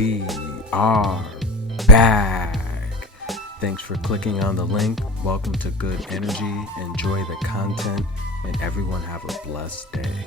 We are back. Thanks for clicking on the link. Welcome to Good Energy. Enjoy the content, and everyone have a blessed day.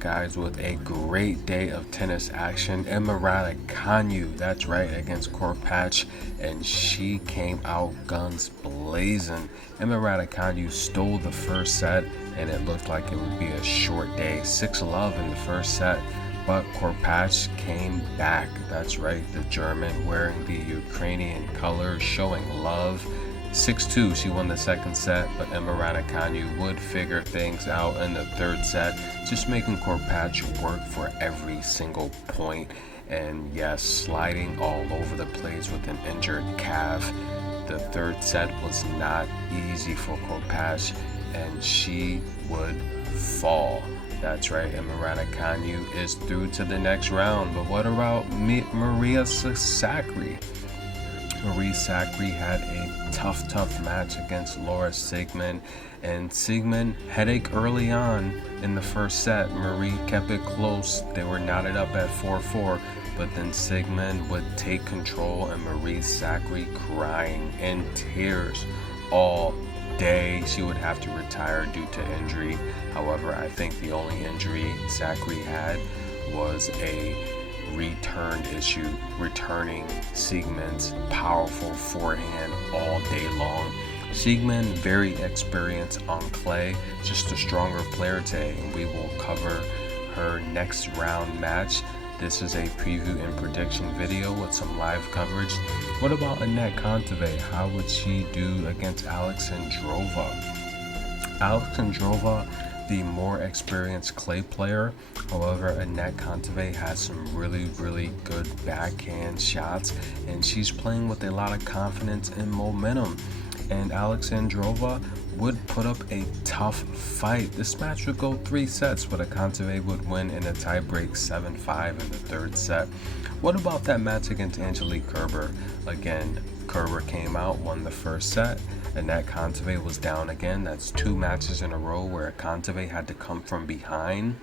Guys, with a great day of tennis action. Emma Raducanu, that's right, against Korpatch, and she came out guns blazing. Emma Raducanu stole the first set, and it looked like it would be a short day. 6-love in the first set, but Korpatch came back. That's right, the German wearing the Ukrainian colors, showing love. 6-2, she won the second set, but Emma Raducanu would figure things out in the third set, just making Korpatch work for every single point. And yes, sliding all over the place with an injured calf. The third set was not easy for Korpatch, and she would fall. That's right, Emma Raducanu is through to the next round. But what about Maria Sakkari? Marie Sakkari had a tough match against Laura Siegemund, and Siegemund headache early on in the first set. Marie kept it close. They were knotted up at 4-4, but then Siegemund would take control, and Marie Sakkari crying in tears all day. She would have to retire due to injury. However, I think the only injury Sakkari had was a returned issue, returning Siegemund's powerful forehand all day long. Siegemund, very experienced on clay, just a stronger player today, and we will cover her next round match. This is a preview and prediction video with some live coverage. What about Annette Kontaveit? How would she do against Alexandrova? Alexandrova, the more experienced clay player. However, Annette Kontaveit has some really good backhand shots, and she's playing with a lot of confidence and momentum. And Alexandrova would put up a tough fight. This match would go 3 sets, but Kontaveit would win in a tiebreak 7-5 in the third set. What about that match against Angelique Kerber? Again, Kerber came out, won the first set. Annette Kontaveit was down again. That's 2 matches in a row where Kontaveit had to come from behind.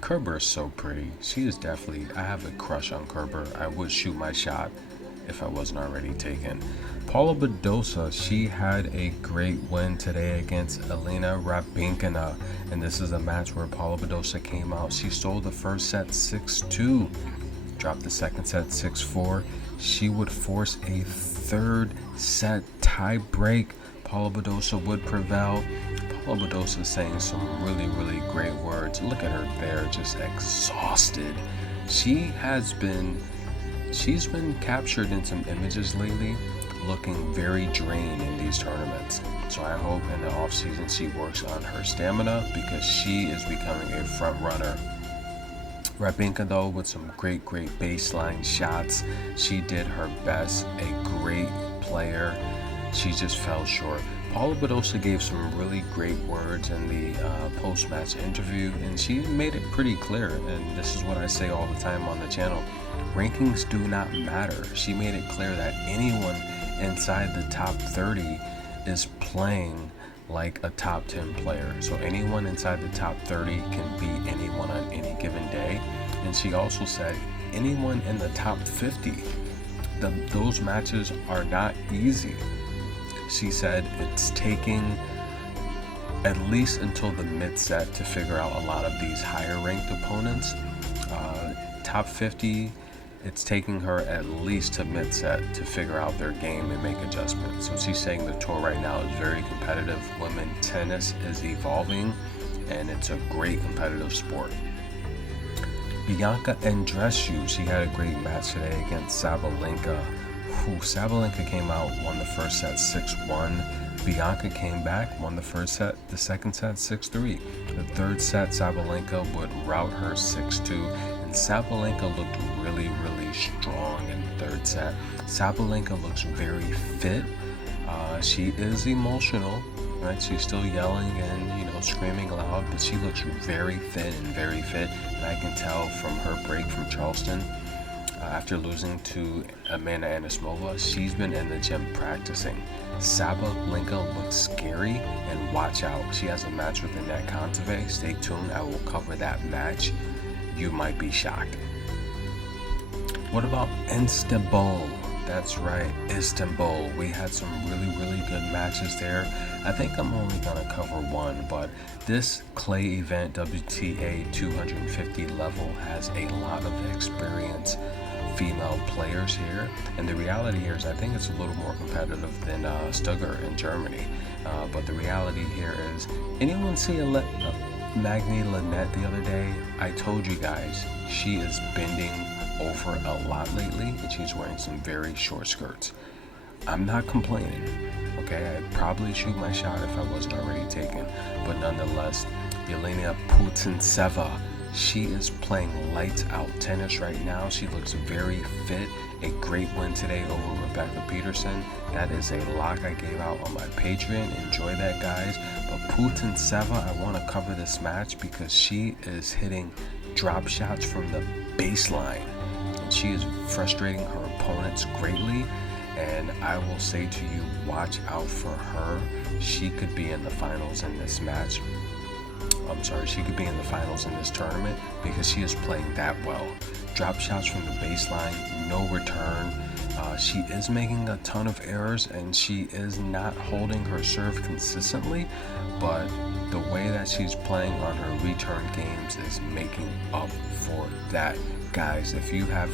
Kerber is so pretty. She is definitely, I have a crush on Kerber. I would shoot my shot if I wasn't already taken. Paula Badosa, she had a great win today against Elena Rybakina, and this is a match where Paula Badosa came out. She stole the first set 6-2, dropped the second set 6-4. She would force a third set tie break. Paula Badosa would prevail. Paula Badosa saying some really great words. Look at her there, just exhausted. She's been captured in some images lately, looking very drained in these tournaments. So I hope in the off season she works on her stamina, because she is becoming a front runner. Rybakina, though, with some great baseline shots. She did her best, a great player. She just fell short. Paula Badosa gave some really great words in the post-match interview, and she made it pretty clear, and this is what I say all the time on the channel. Rankings do not matter. She made it clear that anyone inside the top 30 is playing like a top 10 player. So anyone inside the top 30 can beat anyone on any given day. And she also said anyone in the top 50, those matches are not easy. She said it's taking at least until the mid-set to figure out a lot of these higher ranked opponents. Top 50, it's taking her at least to mid-set to figure out their game and make adjustments. So she's saying the tour right now is very competitive. Women tennis is evolving, and it's a great competitive sport. Bianca Andreescu, she had a great match today against Sabalenka. Sabalenka came out, won the first set 6-1. Bianca came back, won the first set, the second set 6-3. The third set, Sabalenka would rout her 6-2, and Sabalenka looked really strong in the third set. Sabalenka looks very fit. She is emotional, right? She's still yelling and, screaming loud, but she looks very thin and very fit. And I can tell from her break from Charleston, after losing to Amanda Anisimova, she's been in the gym practicing. Sabalenka looks scary, and watch out. She has a match with Annette Kontaveit. Stay tuned. I will cover that match. You might be shocked. What about Istanbul? That's right, Istanbul. We had some really, really good matches there. I think I'm only going to cover one, but this clay event, WTA 250 level, has a lot of experienced female players here. And the reality here is I think it's a little more competitive than Stuttgart in Germany. But the reality here is, anyone see Magni Lynette the other day? I told you guys, she is bending over a lot lately, and she's wearing some very short skirts. I'm not complaining, okay? I'd probably shoot my shot if I wasn't already taken, but nonetheless, Yelena Putintseva, she is playing lights out tennis right now. She looks very fit. A great win today over Rebecca Peterson. That is a lock I gave out on my Patreon. Enjoy that, guys. But Putintseva, I want to cover this match because she is hitting drop shots from the baseline. She is frustrating her opponents greatly, and I will say to you, watch out for her. She could be in the finals in this match. She could be in the finals in this tournament because she is playing that well. Drop shots from the baseline, no return. She is making a ton of errors, and she is not holding her serve consistently, but the way that she's playing on her return games is making up for that. Guys, if you have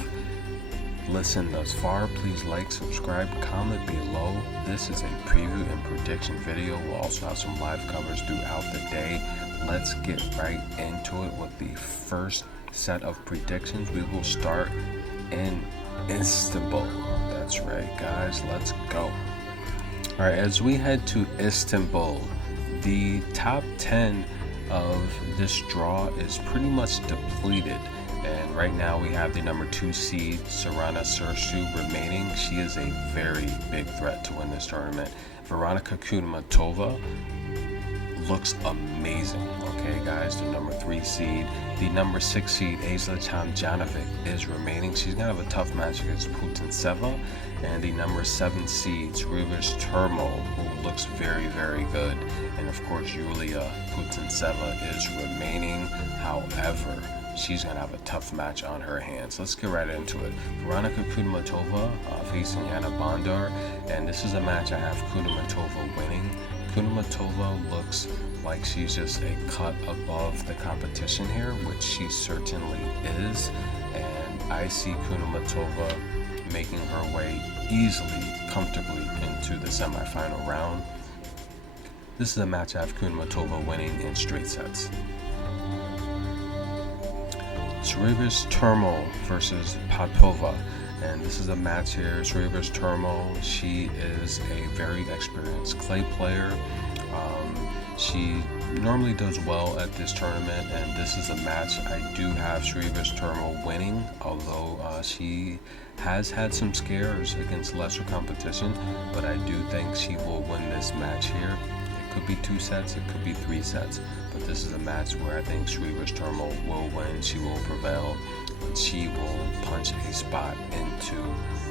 listened thus far, please like, subscribe, comment below. This is a preview and prediction video. We'll also have some live covers throughout the day. Let's get right into it with the first set of predictions. We will start in Istanbul. That's right, guys. Let's go. All right, as we head to Istanbul, the top 10 of this draw is pretty much depleted. And right now we have the number 2 seed, Sorana Cîrscu, remaining. She is a very big threat to win this tournament. Veronika Kudermetova looks amazing. Okay, guys, the number 3 seed. The number 6 seed, Ajla Tomljanovic, is remaining. She's going to have a tough match against Putintseva. And the number 7 seed, Swiatek, who looks very, very good. And of course, Julia Putintseva is remaining. However, she's going to have a tough match on her hands. Let's get right into it. Veronika Kudermetova facing Yana Bondar. And this is a match I have Kudermetova winning. Kudermetova looks like she's just a cut above the competition here, which she certainly is. And I see Kudermetova making her way easily, comfortably into the semifinal round. This is a match I have Kudermetova winning in straight sets. Swiatek versus Popova, and this is a match here. Swiatek, she is a very experienced clay player. She normally does well at this tournament, and this is a match I do have Swiatek winning, although she has had some scares against lesser competition, but I do think she will win this match here. It could be 2 sets, it could be 3 sets, but this is a match where I think Swiatek will win. She will prevail, and she will punch a spot into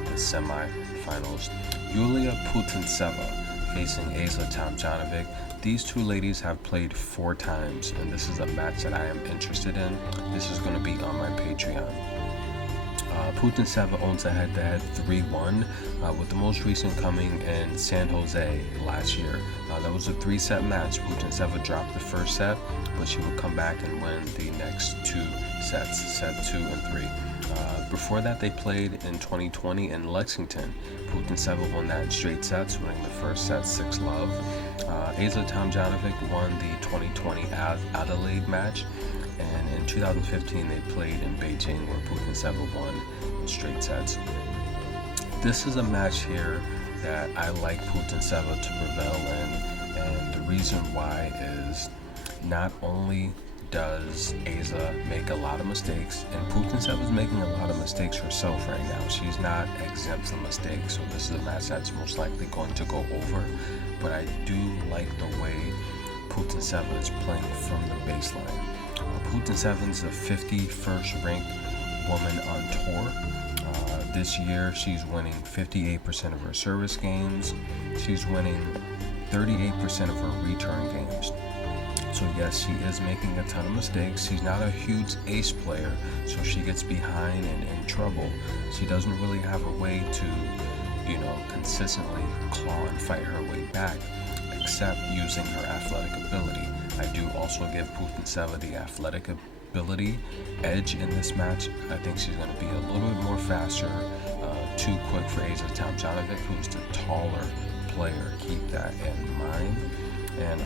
the semifinals. Julia Putintseva facing Ajla Tomljanovic. These two ladies have played 4 times, and this is a match that I am interested in. This is going to be on my Patreon. Putintseva owns a head-to-head 3-1, with the most recent coming in San Jose last year. That was a 3-set match. Putintseva dropped the first set, but she would come back and win the next 2 sets, set 2 and 3. Before that, they played in 2020 in Lexington. Putintseva won that in straight sets, winning the first set 6-love. Ajla Tomljanovic won the 2020 Adelaide match, and in 2015 they played in Beijing, where Putintseva won in straight sets. This is a match here that I like Putintseva to prevail in, and the reason why is not only does Ajla make a lot of mistakes, and Putintseva is making a lot of mistakes herself right now. She's not exempt from mistakes, so this is a match that's most likely going to go over. but I do like the way Putintseva is playing from the baseline. Putintseva is the 51st ranked woman on tour. This year, she's winning 58% of her service games. She's winning 38% of her return games. So yes, she is making a ton of mistakes. She's not a huge ace player, so she gets behind and in trouble. She doesn't really have a way to, consistently claw and fight her way back, except using her athletic ability. I do also give Putintseva the athletic ability edge in this match. I think she's going to be a little bit more faster, too quick for Asa Tomjanovic, who's the taller player. Keep that in mind. And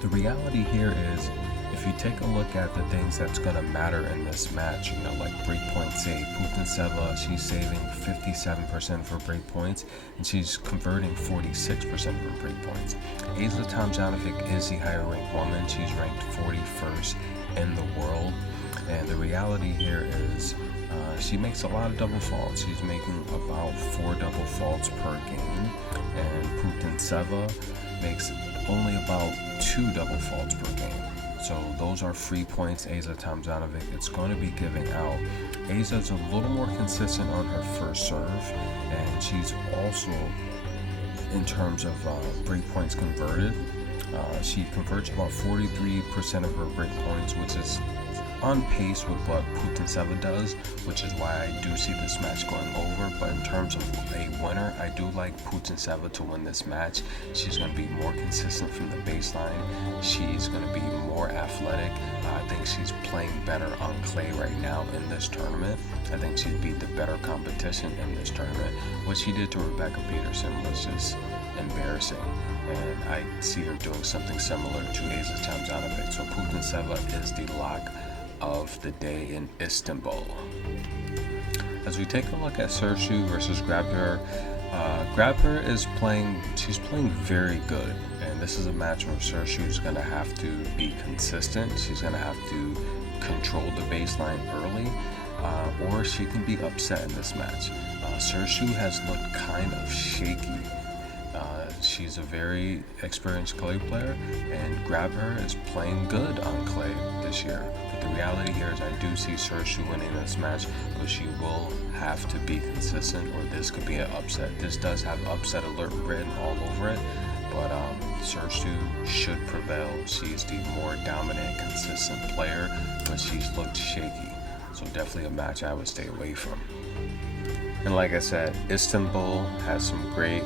the reality here is, if you take a look at the things that's going to matter in this match, like breakpoint save, Putintseva, she's saving 57% of her breakpoints, and she's converting 46% of her breakpoints. Asa Tomjanovic is the higher ranked woman. She's ranked 41st in the world, and the reality here is she makes a lot of double faults. She's making about 4 double faults per game, and Putintseva makes only about 2 double faults per game. So those are free points Asa Tomjanovic it's going to be giving out. Asa's a little more consistent on her first serve, and she's also, in terms of break points converted, she converts about 43% of her break points, which is on pace with what Putintseva does, which is why I do see this match going over. But in terms of a winner, I do like Putintseva to win this match. She's going to be more consistent from the baseline. She's going to be more athletic. I think she's playing better on clay right now in this tournament. I think she beat the better competition in this tournament. What she did to Rebecca Peterson was just embarrassing, and I see her doing something similar to Asa Tomjanovic. So Putintseva is the lock of the day in Istanbul. As we take a look at Sergiu versus Grabher, Grabher she's playing very good, and this is a match where Sergiu is going to have to be consistent. She's going to have to control the baseline early, or she can be upset in this match. Sergiu has looked kind of shaky. She's a very experienced clay player, and Grabher is playing good on clay this year. But the reality here is I do see Sergiu winning this match, but she will have to be consistent, or this could be an upset. This does have upset alert written all over it, but Sergiu should prevail. She's the more dominant, consistent player, but she's looked shaky. So definitely a match I would stay away from. And like I said, Istanbul has some great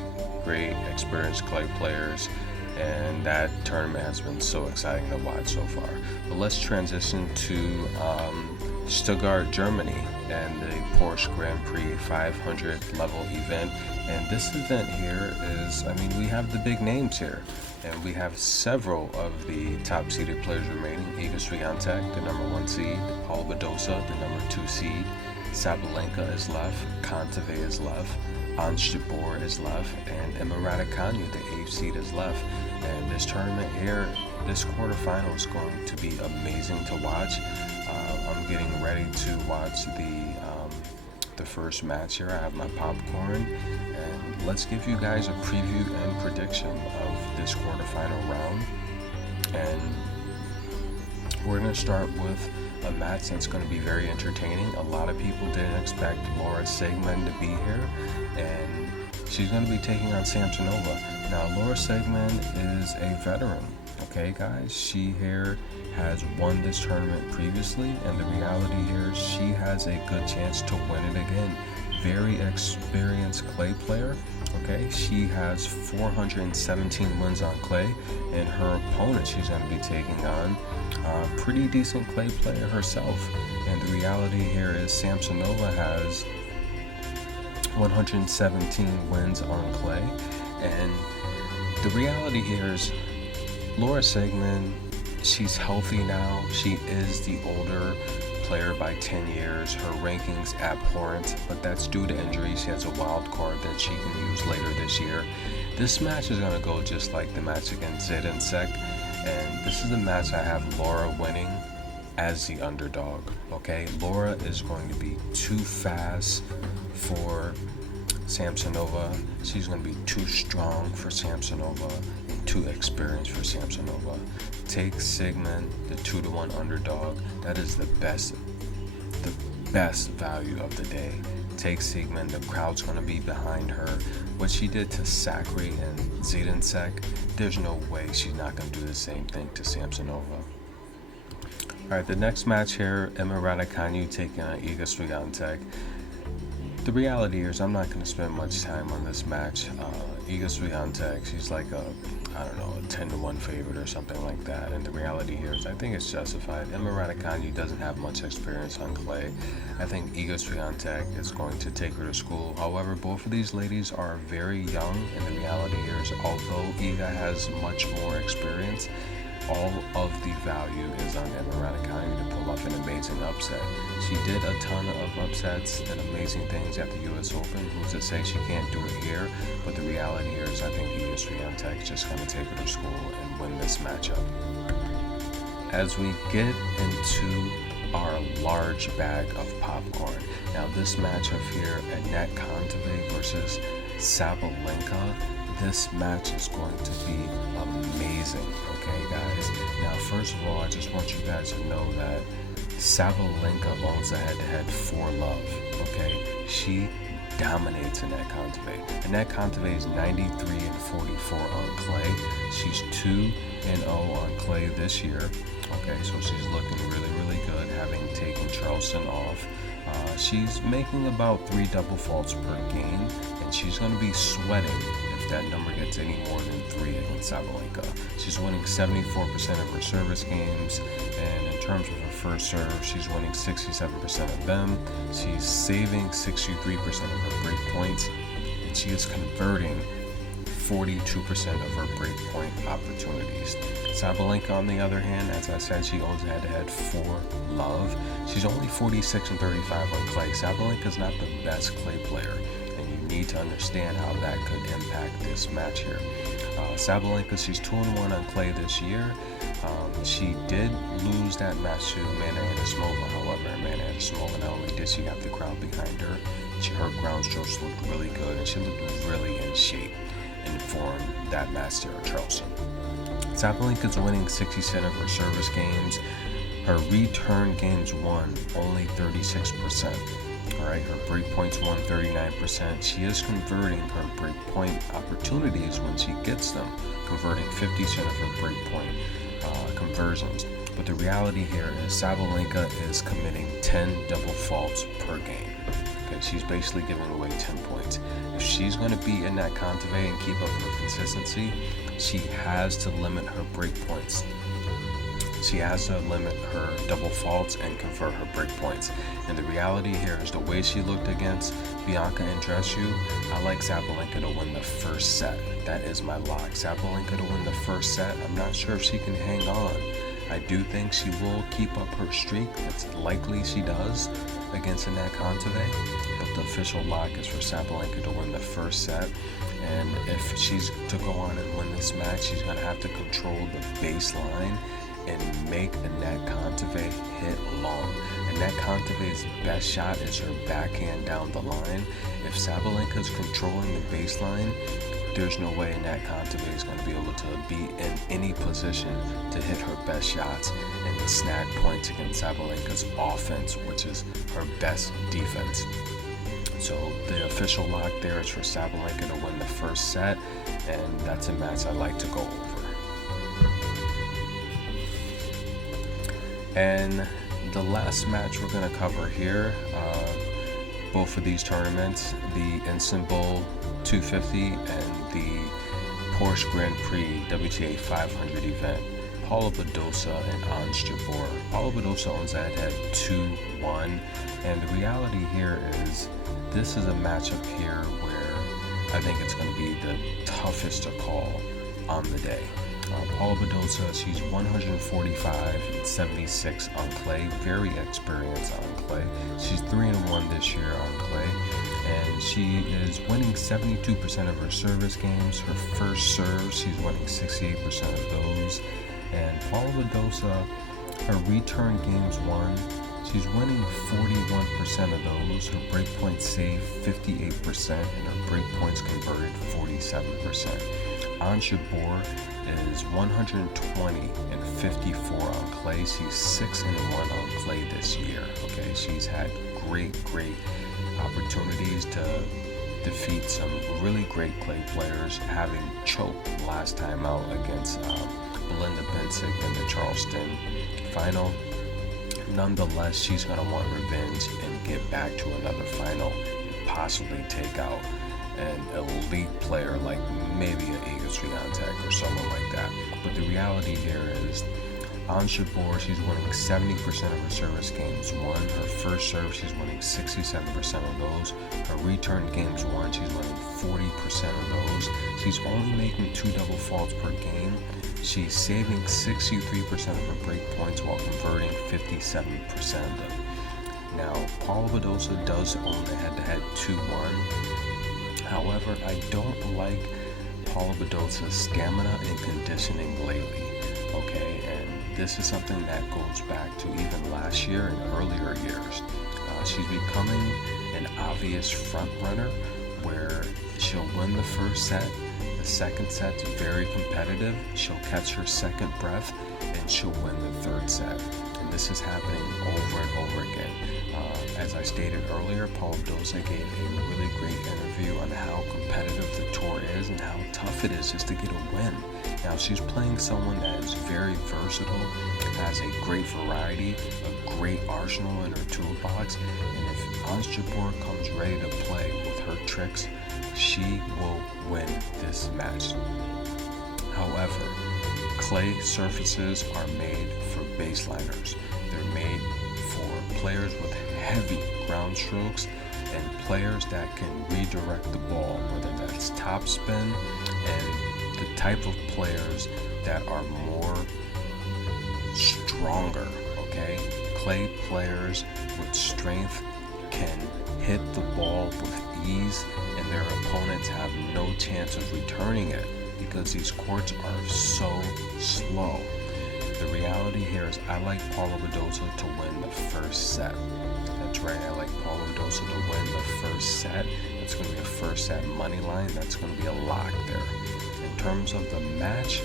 experienced clay players, and that tournament has been so exciting to watch so far. But let's transition to Stuttgart, Germany, and the Porsche Grand Prix 500 level event. And this event here is, we have the big names here, and we have several of the top seeded players remaining. Iga Swiatek, the number 1 seed, Paul Badosa, the number 2 seed, Sabalenka is left, Kontaveit is left, Ons Jabeur is left, and Emma Raducanu, the 8th seed, is left. And this tournament here, this quarterfinal is going to be amazing to watch. I'm getting ready to watch the first match here. I have my popcorn, and let's give you guys a preview and prediction of this quarterfinal round. And we're going to start with a match that's going to be very entertaining. A lot of people didn't expect Laura Siegemund to be here, and she's going to be taking on Samsonova. Now, Laura Siegemund is a veteran, okay, guys? She here has won this tournament previously, and the reality here is she has a good chance to win it again. Very experienced clay player, okay? She has 417 wins on clay, and her opponent she's going to be taking on pretty decent clay player herself. And the reality here is Samsonova has 117 wins on clay, and the reality here is Laura Siegemund, she's healthy now. She is the older player by 10 years. Her rankings abhorrent, but that's due to injury. She has a wild card that she can use later this year. This match is going to go just like the match against Zidansek, and this is the match I have Laura winning as the underdog, okay? Laura is going to be too fast for Samsonova, she's going to be too strong for Samsonova and too experienced for Samsonova. Take Sigmund, the 2-1 underdog. That is the best value of the day. Take Sigmund. The crowd's going to be behind her. What she did to Sakari and Zidansek, there's no way she's not going to do the same thing to Samsonova. Alright, the next match here, Emma Raducanu taking on Iga Swiatek. The reality is I'm not going to spend much time on this match. Iga Swiatek, she's like a 10-1 favorite or something like that. And the reality here is I think it's justified. Emma Raducanu doesn't have much experience on clay. I think Iga Swiatek is going to take her to school. However, both of these ladies are very young, and the reality here is although Iga has much more experience, all of the value is on Emma Raducanu to pull off an amazing upset. She did a ton of upsets and amazing things at the U.S. Open. Who's to say she can't do it here? But the reality here is I think Iga Swiatek is just going to take her to school and win this matchup. As we get into our large bag of popcorn, now this matchup here, Anett Kontaveit versus Sabalenka, this match is going to be amazing, okay guys? Now first of all, I just want you guys to know that Sabalenka owns the head-to-head for love, okay? She dominates Anett Kontaveit. Anett Kontaveit is 93-44 on clay. She's 2-0 on clay this year, okay? So she's looking really, really good, having taken Charleston off. She's making about 3 double faults per game, and she's going to be sweating if that number gets any more than 3 against Sabalenka. She's winning 74% of her service games, and in terms of her first serve, she's winning 67% of them. She's saving 63% of her break points, and she is converting 42% of her break point opportunities. Sabalenka, on the other hand, as I said, she owns head-to-head for love. She's only 46-35 on clay. Sabalenka's not the best clay player, and you need to understand how that could impact this match here. Sabalenka, she's 2-1 on clay this year. She did lose that match to Amanda Anisimova. However, Amanda Anisimova, not only did she have the crowd behind her, her ground strokes looked really good, and she looked really in shape and form that match there at Charleston. Sabalenka's winning 60% of her service games. Her return games won only 36%. Alright, her break points won 39%. She is converting her break point opportunities when she gets them, converting 50% of her break point conversions. But the reality here is Sabalenka is committing 10 double faults per game. Okay, she's basically giving away 10 points. If she's going to beat Anett Kontaveit and keep up her consistency, she has to limit her break points. She has to limit her double faults and convert her break points. And the reality here is the way she looked against Bianca Andreescu, I like Sabalenka to win the first set. That is my lock. Sabalenka to win the first set. I'm not sure if she can hang on. I do think she will keep up her streak. It's likely she does against Anett Kontaveit. But the official lock is for Sabalenka to win the first set. And if she's to go on and win this match, she's going to have to control the baseline and make Anett Kontaveit hit long. Anett Kontaveit's best shot is her backhand down the line. If Sabalenka's controlling the baseline, there's no way Anett Kontaveit is going to be able to be in any position to hit her best shots and snag points against Sabalenka's offense, which is her best defense. So the official lock there is for Sabalenka to win the first set, and that's a match I like to go over. And the last match we're going to cover here, both of these tournaments, the Istanbul 250 and the Porsche Grand Prix WTA 500 event, Paula Badosa and Ons Jabeur. Paula Badosa owns that at 2-1, and the reality here is this is a matchup here where I think it's going to be the toughest to call on the day. Paula Badosa, she's 145-76 on clay, very experienced on clay. She's 3-1 this year on clay, and she is winning 72% of her service games. Her first serve, she's winning 68% of those. And Paula Badosa, her return games won, She's winning 41% of those. Her breakpoints saved 58%, and her breakpoints converted 47%. Ons Jabeur is 120 and 54 on clay. She's 6-1 on clay this year. Okay, she's had great opportunities to defeat some really great clay players, having choked last time out against Belinda Bencic in the Charleston final. Nonetheless, she's going to want revenge and get back to another final and possibly take out an elite player like maybe an Iga Swiatek or someone like that. But the reality here is Ons Jabeur, she's winning 70% of her service games won. Her first serve, she's winning 67% of those. Her return games won, she's winning 40% of those. She's only making 2 double faults per game. She's saving 63% of her break points while converting 57% of them. Now, Paula Badosa does own the head-to-head 2-1. However, I don't like Paula Badosa's stamina and conditioning lately. Okay, and this is something that goes back to even last year and earlier years. She's becoming an obvious front runner where she'll win the first set. The second set's very competitive. She'll catch her second breath and she'll win the third set. And this is happening over and over again. As I stated earlier, Paula Badosa gave a really great interview on how competitive the tour is and how tough it is just to get a win. Now, she's playing someone that is very versatile, has a great variety, a great arsenal in her toolbox, and if Ons Jabeur comes ready to play with her tricks, she will win this match. However, clay surfaces are made for baseliners. They're made for players with heavy ground strokes and players that can redirect the ball, whether that's topspin, and the type of players that are more stronger, okay? Clay players with strength can hit the ball with ease, and their opponents have no chance of returning it because these courts are so slow. The reality here is I like Paula Badosa to win the first set. That's right, I like Paula Badosa to win the first set. It's going to be a first set money line. That's going to be a lock there. In terms of the match,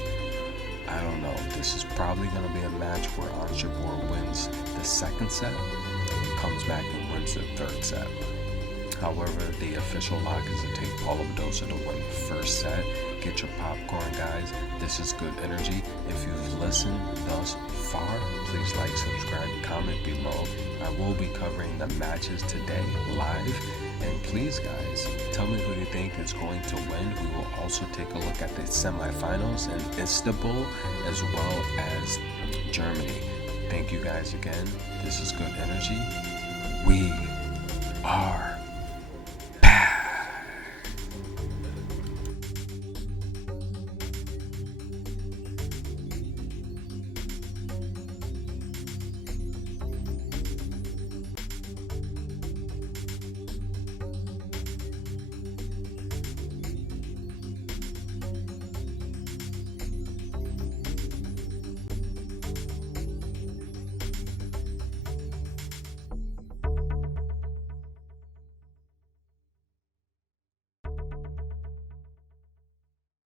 I don't know. This is probably going to be a match where Ons Jabeur wins the second set, comes back and wins the third set. However, the official lock is to take Paula Badosa to win the first set. Get your popcorn, guys. This is good energy. If you've listened thus far, please like, subscribe, comment below. I will be covering the matches today live. And please, guys, tell me who you think is going to win. We will also take a look at the semifinals in Istanbul as well as Germany. Thank you guys again. This is good energy. We are